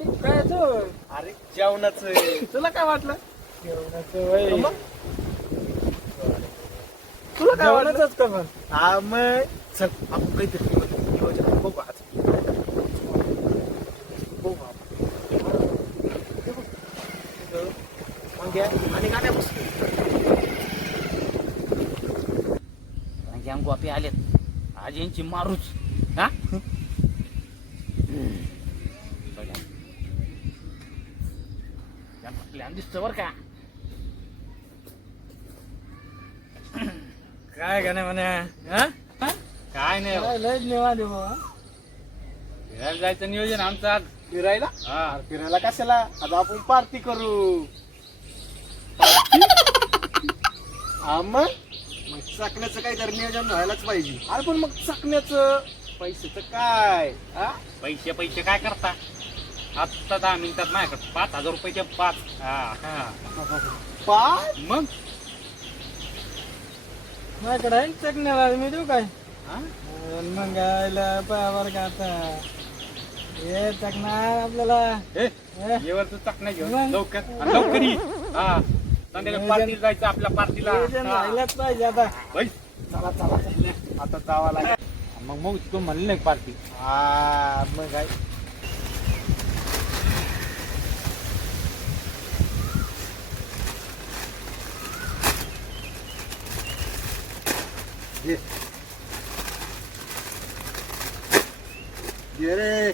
अरे जेवणाचं तुला काय वाटलं? जेवणाचं वय. मग? तुला काय वाटलं जेवणाचंच का पण हा मग चल आपण काहीतरी नियोजन नियोजन बघू आज. बघू आपण. मग. आणि गाण्या बसू. गँग गोपी आलेत. आज यांची मारूच. हा? प्लॅन दिसतो बर का काय नाही म्हणे? काय नाही हो. काय लयच बाबा. फिरायला जायचं नियोजन आमचं आज. फिरायला? हा अरे फिरायला कशाला? आता आपण पार्टी करू. हा मग मग चकण्याचं काहीतरी नियोजन व्हायलाच पाहिजे. अरे पण मग चकण्याचं पैशाचं काय? हा? पैसे पैसे काय करता? आत्ता दहा मिनिटात माझ्याकडे पाच हजार रुपयाचे पाच. हा. हा. पाच? मग? माझ्याकडे आहे चकण्याला मी देऊ काय? हा? अन मग गायला का आता. हे चकणार आपल्याला. ए, हे? येवर तू चकण्या घेऊन. मग? लवकर. आणि लवकर ये. हा. संध्याकाळी पार्टीला जायचं आपल्या पार्टीला. नियोजन पाहिजे आता. चला चला चला. आता जावा लागेल. मग मग तू म्हणली नाही पार्टी. हा मग काय? Yeah. Yeah.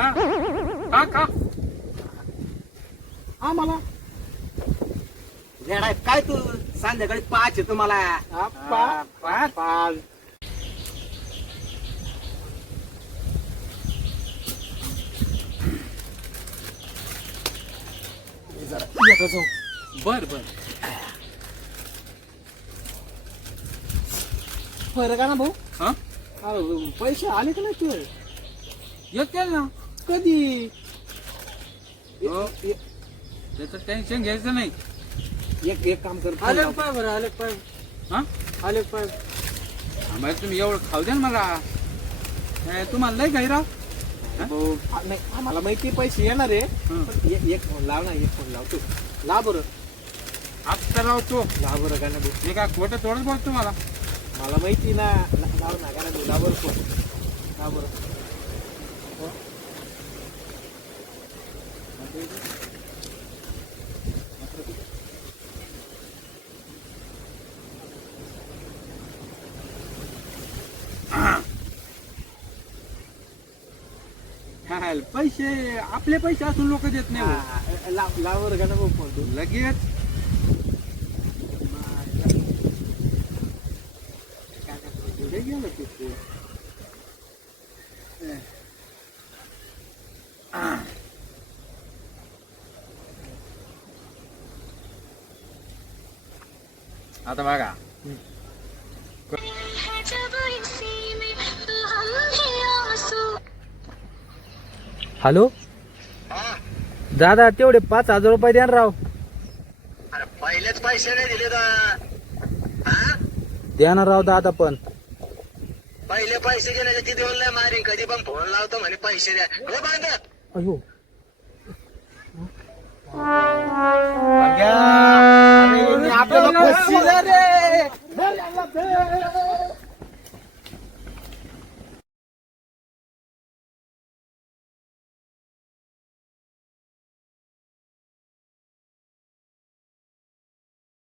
हा. हा का? काय तू संध्याकाळी पाच आहे तुम्हाला? हा, हा, पाच पाच येतो जाऊ. बर बर. बरं का ना भाऊ? हा? अरे, पैसे आले का नाही तू येते ना. कधी? हो. त्याचं टेन्शन घ्यायचं नाही. एक एक काम कर आले पाय बरं आले पाय. हा? आले पाय. आम्हाला तुम्ही एवढं खाऊ द्या ना मला. काय तुम्हाला नाही काही राव. भाऊ, आ- नाही आम्हाला माहिती आहे पैसे येणार आहे. हं. पण एक फोन लाव ना एक फोन लावतो ला बरं. आत्ता लावतो ला बरं का ना भाऊ मी काय खोटं थोडंच बोलतो मला? मला माहिती ना ला- लाव ना का ना भाऊ ला बरं फोन. ला बरं. पैसे आपले पैसे असून लोक देत नाही लाव लाव बरं का ना भाऊ फोन तू. लगेच. कुठे गेलं ते? आता बघा. हॅलो? दादा तेवढे पाच हजार रुपये द्या ना राव. अरे पहिलेच पैसे नाही दिले हा? द्या ना राव दादा पण. पहिले पैसे देण्याचे किती बोललाय मारी कधी पण फोन लावतो म्हणे पैसे द्या. हो अयो. अरे, आपल्याला फसविलं रे